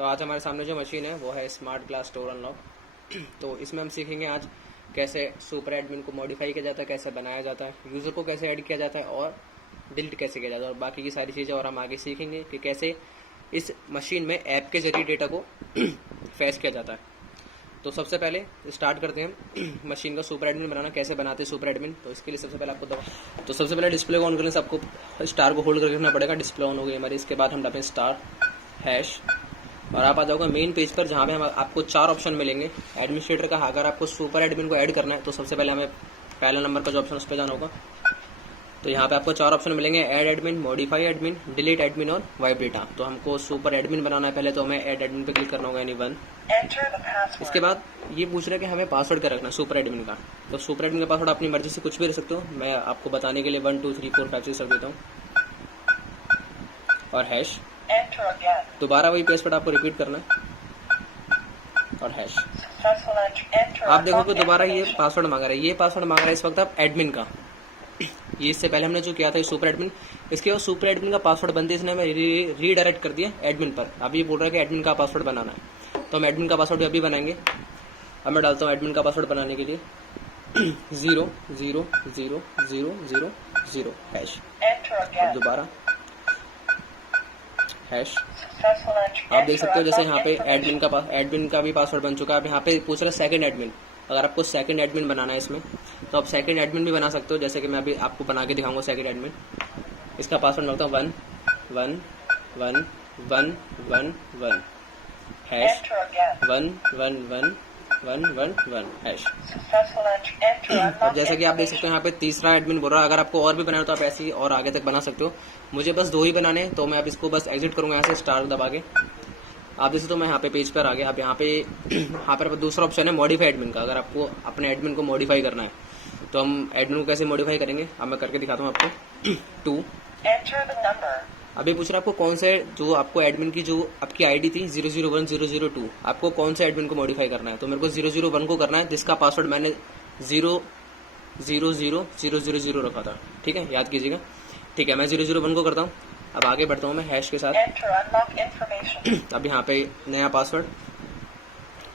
तो आज हमारे सामने जो मशीन है वो है स्मार्ट ग्लास स्टोर अनलॉक। तो इसमें हम सीखेंगे आज कैसे सुपर एडमिन को मॉडिफाई किया जाता है, कैसे बनाया जाता है, यूज़र को कैसे ऐड किया जाता है और डिलीट कैसे किया जाता है और बाकी की सारी चीज़ें। और हम आगे सीखेंगे कि कैसे इस मशीन में ऐप के जरिए डेटा को फैच किया जाता है। तो सबसे पहले स्टार्ट करते हैं मशीन का सुपर एडमिन बनाना। कैसे बनाते हैं सुपर एडमिन, तो इसके लिए सबसे पहले आपको तो सबसे पहले डिस्प्ले को ऑन करने से आपको स्टार को होल्ड करके रखना पड़ेगा। डिस्प्ले ऑन हो गई हमारी। इसके बाद हम डालें स्टार हैश और आप आ जाओगे मेन पेज पर, जहाँ पे हम आपको 4 ऑप्शन मिलेंगे एडमिनिस्ट्रेटर का। अगर आपको सुपर एडमिन को ऐड करना है तो सबसे पहले हमें पहला नंबर का जो ऑप्शन उस पर जाना होगा। तो यहाँ पे आपको 4 ऑप्शन मिलेंगे, add admin, modify admin, delete admin और वाइप डेटा। तो हमको सुपर एडमिन बनाना है पहले, तो हमें ऐड एडमिन पे क्लिक करना होगा, यानी 1। इसके बाद ये पूछ रहा है कि हमें पासवर्ड क्या रखना है सुपर एडमिन का। तो सुपर एडमिन का पासवर्ड अपनी मर्जी से कुछ भी रख सकते हो। मैं आपको बताने के लिए 1 2 3 4 5 6 रख देता हूँ और हैश। दोबारा वही पासवर्ड आपको रिपीट करना है और हैश। आप देखोगे दोबारा ये पासवर्ड मांग रहा है। ये पासवर्ड मांग रहा है इस वक्त आप एडमिन का। ये इससे पहले हमने जो किया था सुपर एडमिन, इसके बाद सुपर एडमिन का पासवर्ड बनते इसने हमें रीडायरेक्ट कर दिया एडमिन पर। अब ये बोल रहा है कि एडमिन का पासवर्ड बनाना है, तो हम एडमिन का पासवर्ड अभी बनाएंगे। अब मैं डालता हूँ एडमिन का पासवर्ड बनाने के लिए 0 0 0 0 0 0 हैश। दोबारा हैश। आप देख सकते हो जैसे यहाँ पे एडमिन का भी पासवर्ड बन चुका है। अब यहाँ पे पूछ रहा है सेकंड एडमिन। अगर आपको सेकंड एडमिन बनाना है इसमें, तो आप सेकंड एडमिन भी बना सकते हो, जैसे कि मैं अभी आपको बना के दिखाऊंगा सेकंड एडमिन। इसका पासवर्ड रखता हूँ 1 1 1 1 1 1 हैश 1 1 1 1 1 1 हैश। अब जैसा कि आप देख सकते हो यहाँ पे तीसरा एडमिन बोल रहा है। अगर आपको और भी बनाना तो आप ऐसे ही और आगे तक बना सकते हो। मुझे बस 2 ही बनाने हैं, तो मैं अब इसको बस एग्जिट करूंगा यहाँ से स्टार दबा के। आप जैसे तो मैं यहाँ पे पेज पर आ गया। अब यहाँ पर दूसरा ऑप्शन है मॉडिफाई एडमिन का। अगर आपको अपने एडमिन को मॉडिफाई करना है तो हम एडमिन को कैसे मॉडिफाई करेंगे, अब मैं करके दिखाता हूँ आपको। 2 अभी पूछ रहा है आपको कौन से, जो आपको एडमिन की जो आपकी आईडी थी 001002, आपको कौन से एडमिन को मॉडिफाई करना है। तो मेरे को 001 को करना है, जिसका पासवर्ड मैंने 00000 रखा था। ठीक है, याद कीजिएगा। ठीक है, मैं 001 को करता हूँ। अब आगे बढ़ता हूँ मैं हैश के साथ। अब यहाँ पे नया पासवर्ड,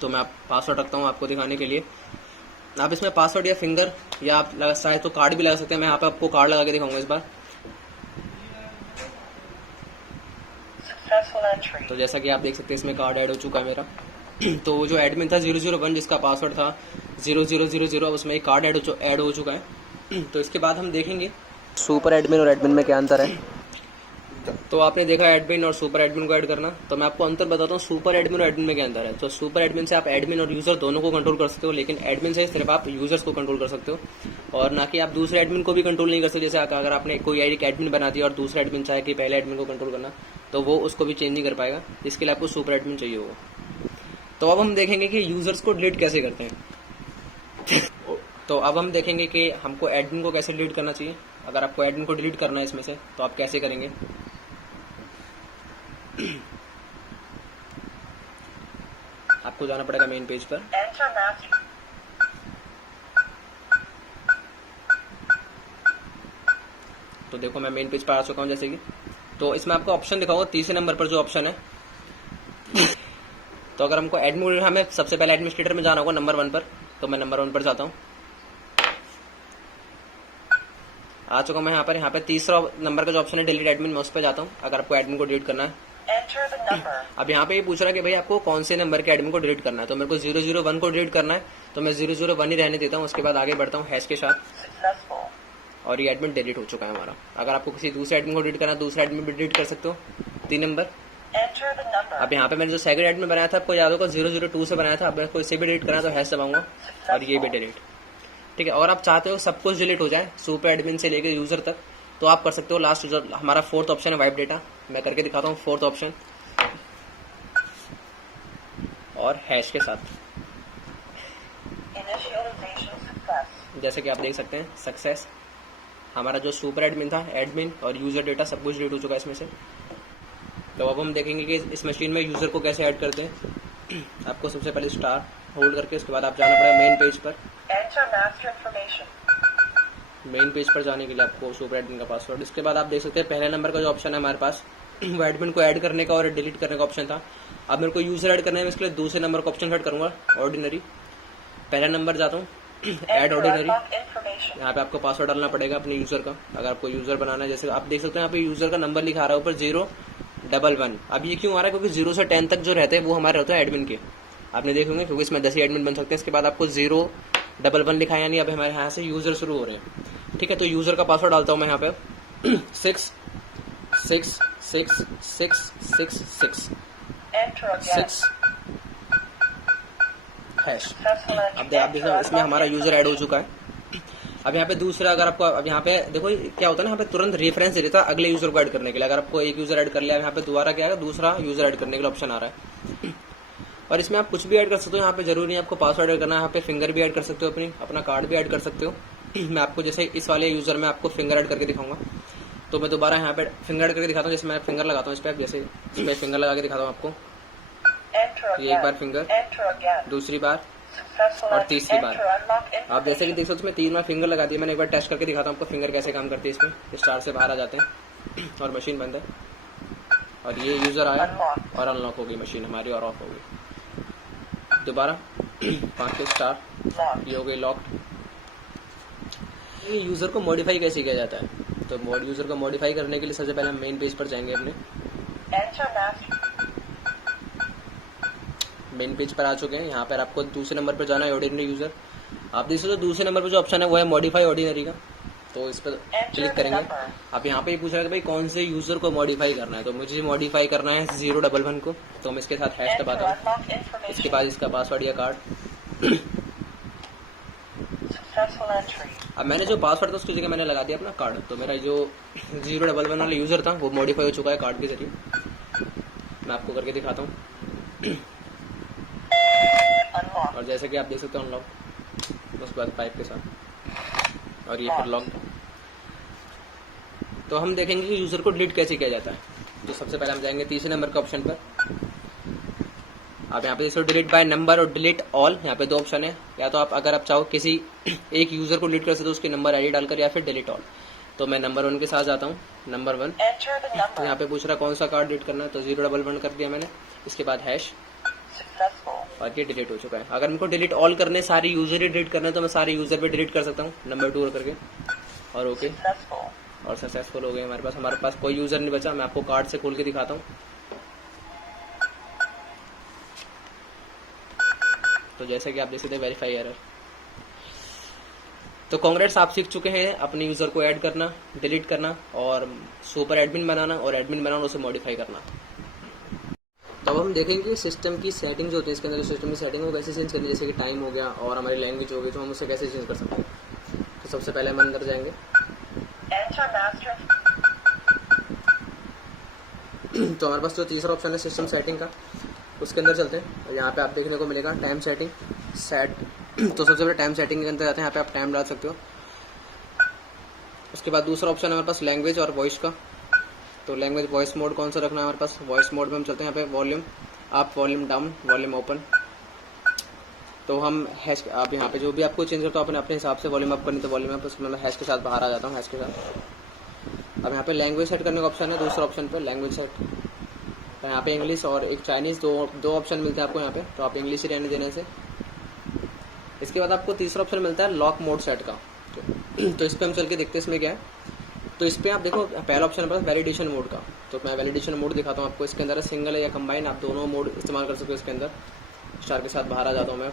तो मैं पासवर्ड रखता हूँ आपको दिखाने के लिए। आप इसमें पासवर्ड या फिंगर या आप चाहे तो कार्ड भी लगा सकते हैं। मैं यहाँ पे आपको कार्ड लगा के दिखाऊंगा इस बार। तो जैसा कि आप देख सकते हैं इसमें कार्ड ऐड हो चुका है मेरा। तो जो एडमिन था 001, जिसका पासवर्ड था 0000, उसमें एक कार्ड ऐड हो चुका है। तो इसके बाद हम देखेंगे सुपर एडमिन और एडमिन में क्या अंतर है। तो आपने देखा एडमिन और सुपर एडमिन को ऐड करना, तो मैं आपको अंतर बताता हूँ सुपर एडमिन और एडमिन में क्या अंतर है। तो सुपर एडमिन से आप एडमिन और यूजर दोनों को कंट्रोल कर सकते हो, लेकिन एडमिन से सिर्फ आप यूजर्स को कंट्रोल कर सकते हो और ना कि आप दूसरे एडमिन को भी कंट्रोल नहीं कर सकते। जैसे अगर आपने कोई एक एडमिन बना दिया और दूसरा एडमिन चाहे कि पहले एडमिन को कंट्रोल करना, तो वो उसको भी चेंज नहीं कर पाएगा। इसके लिए आपको सुपर एडमिन चाहिए होगा। तो अब हम देखेंगे कि यूजर्स को डिलीट कैसे करते हैं। तो अब हम देखेंगे कि हमको एडमिन को कैसे डिलीट करना चाहिए। अगर आपको एडमिन को डिलीट करना है इसमें से, तो आप कैसे करेंगे। आपको जाना पड़ेगा मेन पेज पर। तो देखो मैं मेन पेज पर आ चुका हूं जैसे कि। तो इसमें आपको ऑप्शन दिखाऊंगा तीसरे नंबर पर जो ऑप्शन है। तो अगर हमको एडमिन, हमें सबसे पहले एडमिनिस्ट्रेटर में जाना होगा नंबर 1 पर। तो मैं नंबर 1 पर जाता हूँ। आ चुका मैं यहाँ पे तीसरा नंबर का जो ऑप्शन है डिलीट एडमिन, मैं उस पर जाता हूँ। अगर आपको एडमिन को डिलीट करना है, अब यहाँ पे ये पूछ रहा है कि भाई आपको कौन से नंबर के एडमिन को डिलीट करना है। तो मेरे को 001 को डिलीट करना है, तो मैं 001 ही रहने देता हूँ। उसके बाद आगे बढ़ता हूँ हैश के साथ और ये एडमिन डिलीट हो चुका है हमारा। अगर आपको किसी दूसरे एडमिन को डिलीट करना है, दूसरा एडमिन भी डिलीट कर सकते हो। 3 नंबर। अब यहाँ पे मैंने जो सेकंड एडमिन बनाया था, आपको याद होगा 002 से बनाया था। अब को इसे भी डिलीट करना है, तो हैश दबाऊंगा और ये भी डिलीट। ठीक है, और आप चाहते हो सब कुछ डिलीट हो जाए सुपर एडमिन से लेकर यूजर तक, तो आप कर सकते हो। लास्ट जो हमारा 4th ऑप्शन है वाइप डेटा, मैं करके दिखाता हूँ 4th ऑप्शन और हैश के साथ। जैसे कि आप देख सकते हैं सक्सेस, हमारा जो सुपर एडमिन था, एडमिन और यूजर डेटा सब कुछ डिलीट हो चुका है इसमें से। तो अब हम देखेंगे कि इस मशीन में यूजर को कैसे ऐड करते हैं। आपको सबसे पहले स्टार होल्ड करके उसके बाद आप जाना पड़ेगा मेन पेज पर। मेन पेज पर जाने के लिए आपको सुपर एडमिन का पासवर्ड। इसके बाद आप देख सकते हैं पहले नंबर का जो ऑप्शन है हमारे पास, वो एडमिन को ऐड करने का और डिलीट करने का ऑप्शन था। अब मेरे को यूजर ऐड करना है, मैं इसके लिए दूसरे नंबर का ऑप्शन सेट करूंगा, ऑर्डिनरी। पहला नंबर जाता हूँ ऐड ऑर्डिनरी। यहाँ पे आपको पासवर्ड डालना पड़ेगा अपने यूजर का, अगर आपको यूजर बनाना है। जैसे आप देख सकते हैं यहाँ पे यूजर का नंबर लिखा रहा है ऊपर 011। अब ये क्यों आ रहा है, क्योंकि 0 से 10 तक जो रहते हैं वो हमारे रहते हैं एडमिन के, आपने देखे होंगे, क्योंकि इसमें 10 ही एडमिन बन सकते हैं। इसके बाद आपको 011 लिखा है, यानी अब हमारे यहाँ से यूजर शुरू हो रहे हैं। ठीक है, तो यूजर का पासवर्ड डालता हूँ मैं यहाँ पे 6666666 हैश। अब देखो इसमें हमारा यूजर ऐड हो चुका है। अब यहाँ पे दूसरा, अगर आपको अब यहाँ पे देखो क्या होता है ना, यहाँ पे तुरंत रेफरेंस दे देता है अगले यूजर को ऐड करने के लिए। अगर आपको एक यूजर ऐड कर लिया, यहाँ पे दोबारा क्या है, दूसरा यूजर ऐड करने के लिए ऑप्शन आ रहा है। और इसमें आप कुछ भी ऐड कर सकते हो, यहाँ पे जरूरी नहीं आपको पासवर्ड ऐड करना है, यहाँ पे फिंगर भी ऐड कर सकते हो, अपना कार्ड भी ऐड कर सकते हो। मैं आपको जैसे इस वाले यूजर में आपको फिंगर ऐड करके दिखाऊंगा, तो मैं दोबारा यहाँ पे फिंगर ऐड करके दिखाता हूँ। जैसे मैं फिंगर लगाता हूँ इस पर, जैसे इसमें फिंगर लगा के दिखाता हूँ आपको, ये एक बार फिंगर, दूसरी बार और तीसरी बार। आप जैसे कि देख सकते हो इसमें 3 बार फिंगर लगा दिया मैंने। एक बार टेस्ट करके दिखाता हूँ आपको फिंगर कैसे काम करती है। इसमें स्टार से बाहर आ जाते हैं और मशीन बंद है, और ये यूजर आया और अनलॉक हो गई मशीन हमारी और ऑफ हो गई। दोबारा 5 स्टार, ये हो गई लॉक्ड। यूजर को मॉडिफाई कैसे किया जाता है, तो यूजर को मॉडिफाई करने के लिए सबसे पहले हम मेन पेज पर जाएंगे। अपने मेन पेज पर आ चुके हैं। यहाँ पर आपको दूसरे नंबर पर जाना है, ऑर्डिनरी यूजर। आप देख सकते हो दूसरे नंबर पर जो ऑप्शन है वो है मॉडिफाई ऑर्डिनरी का, तो इस पर क्लिक करेंगे। आप यहाँ पे ही पूछ रहे थे भाई कौन से यूजर को मॉडिफाई करना है, तो मुझे मॉडिफाई करना है 011 को, तो मैं इसके साथ हैश दबाता हूँ। इसके बाद इसका पासवर्ड या कार्ड। अब मैंने जो पासवर्ड था उसकी जगह मैंने लगा दिया अपना कार्ड, तो मेरा जो 011 वाला यूजर था वो मॉडिफाई हो चुका है कार्ड के जरिए। मैं आपको करके दिखाता हूँ। और जैसे कि आप देख सकते हो अनलॉक, उसके बाद पाइप के साथ, और ये फिर लॉक। तो हम देखेंगे कि यूजर को डिलीट कैसे किया जाता है। तो सबसे पहले हम जाएंगे तीसरे नंबर के ऑप्शन पर। आप यहाँ पे देखो डिलीट बाय नंबर और डिलीट ऑल, यहाँ पे 2 ऑप्शन है। या तो आप अगर आप चाहो किसी एक यूजर को डिलीट कर सकते हो उसकी नंबर आईडी डालकर, या फिर डिलीट ऑल। तो मैं नंबर 1 के साथ जाता हूँ, नंबर 1। तो यहाँ पे पूछ रहा कौन सा कार्ड डिलीट करना है, तो 011 कर दिया मैंने। इसके बाद हैश, और ये डिलीट हो चुका है। अगर इनको डिलीट ऑल करने सारे यूजर ही डिलीट करने, तो मैं सारे यूजर पे डिलीट कर सकता हूँ नंबर 2 करके, और ओके, और सक्सेसफुल हो गए। हमारे पास कोई यूजर नहीं बचा। मैं आपको कार्ड से खोल के दिखाता हूँ। तो जैसे कि आप देख सकते हैं वेरीफाई एरर। तो कांग्रेट्स, आप सीख चुके हैं अपने यूजर को ऐड करना, डिलीट करना, और सुपर एडमिन बनाना, और एडमिन बनाना उसे मॉडिफाई करना। तो अब हम देखेंगे कि सिस्टम की सेटिंग जो होती है, इसके अंदर जो सिस्टम की सेटिंग है वो कैसे चेंज करनी है। जैसे कि टाइम हो गया और हमारी लैंग्वेज हो गई, तो हम उसे कैसे चेंज कर सकते हैं। तो सबसे पहले हम अंदर जाएंगे। तो हमारे पास जो तीसरा ऑप्शन है सिस्टम सेटिंग का, उसके अंदर चलते हैं। यहाँ पे आप देखने को मिलेगा टाइम सेटिंग सेट। तो सबसे पहले टाइम सेटिंग के अंदर जाते हैं, यहाँ पे आप टाइम डाल सकते हो। उसके बाद दूसरा ऑप्शन है हमारे पास लैंग्वेज और वॉइस का। तो लैंग्वेज वॉइस मोड कौन सा रखना है हमारे पास, वॉइस मोड में हम चलते हैं। यहाँ पे volume up, volume down, volume open. तो हम हैश, आप यहाँ पे जो भी आपको चेंज करते हो अपने हिसाब से वॉल्यूम अप करनी, तो वॉल्यूम अप, उसमें मैं हैश के साथ बाहर आ जाता हूँ, हैश के साथ। अब यहाँ पे लैंग्वेज सेट करने का ऑप्शन है, दूसरा ऑप्शन पे लैंग्वेज सेट। तो यहाँ पे इंग्लिश और एक चाइनीज, दो ऑप्शन मिलते हैं आपको यहाँ पे, तो आप इंग्लिश ही रहने देने से। इसके बाद आपको तीसरा ऑप्शन मिलता है लॉक मोड सेट का। तो इस पर हम चल के देखते हैं इसमें क्या है। तो इस पर आप देखो पहला ऑप्शन है वैलिडेशन मोड का। तो मैं वैलिडेशन मोड दिखाता हूँ आपको। इसके अंदर सिंगल है या कंबाइन, आप दोनों मोड इस्तेमाल कर सकते हो इसके अंदर। स्टार के साथ बाहर आ जाता हूँ मैं।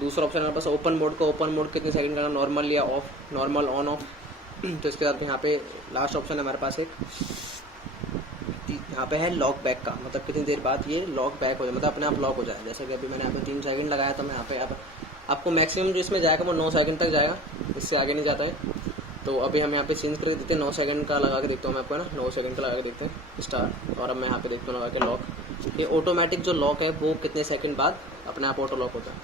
दूसरा ऑप्शन हमारे पास ओपन मोड का। ओपन मोड कितने सेकंड करना, नॉर्मल या ऑफ, नॉर्मल ऑन ऑफ। तो इसके साथ यहाँ पे लास्ट ऑप्शन है हमारे पास एक, यहाँ पे है लॉक बैक का, मतलब कितनी देर बाद ये लॉक बैक हो जाए, मतलब अपने आप लॉक हो जाए। जैसे कि अभी मैंने यहाँ पे 3 सेकंड लगाया, तो मैं यहाँ पे आपको मैक्सिमम जो इसमें जाएगा वो 9 सेकंड तक जाएगा, इससे आगे नहीं जाता है। तो अभी हम यहाँ पे चेंज करके देखते हैं, 9 सेकंड का लगा के देखता हूँ मैं आपको, है ना, 9 सेकंड का लगा के देखते हैं स्टार्ट। और अब मैं यहाँ पे देखता हूँ लगा के लॉक। ये ऑटोमेटिक जो लॉक है वो कितने सेकंड बाद अपने आप ऑटो लॉक होता है।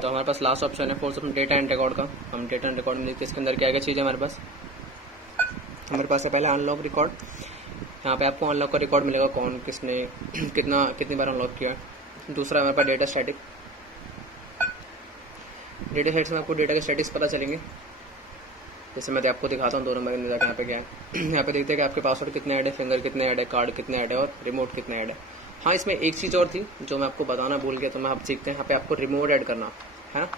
तो हमारे पास लास्ट ऑप्शन है फोर्स डेटा एंड रिकॉर्ड का। हम डेटा एंड रिकॉर्ड में देखते हैं इसके अंदर क्या क्या चीज़ है हमारे पास। हमारे पास है पहला अनलॉक रिकॉर्ड। यहाँ पे आपको अनलॉक का रिकॉर्ड मिलेगा, कौन किसने कितनी बार अनलॉक किया। दूसरा हमारे पास डेटा स्टैटिक। डेटा सेट्स में आपको डेटा के स्टैटिक्स पता चलेंगे। जैसे मैं आपको दिखाता हूँ 2 नंबर के अंदर जाकर यहाँ पे क्या है यहाँ पे देखते हैं कि आपके पासवर्ड कितने ऐड है, फिंगर कितने ऐड है, कार्ड कितने ऐड है और रिमोट कितने ऐड है। हाँ, इसमें एक चीज़ और थी जो मैं आपको बताना भूल गया, तो मैं आप सीखते हैं यहाँ पे आपको रिमोट ऐड करना है।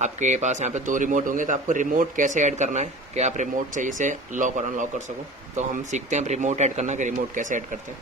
आपके पास यहाँ पे 2 रिमोट होंगे, तो आपको रिमोट कैसे ऐड करना है कि आप रिमोट से इसे लॉक और अनलॉक कर सको। तो हम सीखते हैं रिमोट ऐड करना कि रिमोट कैसे ऐड करते हैं।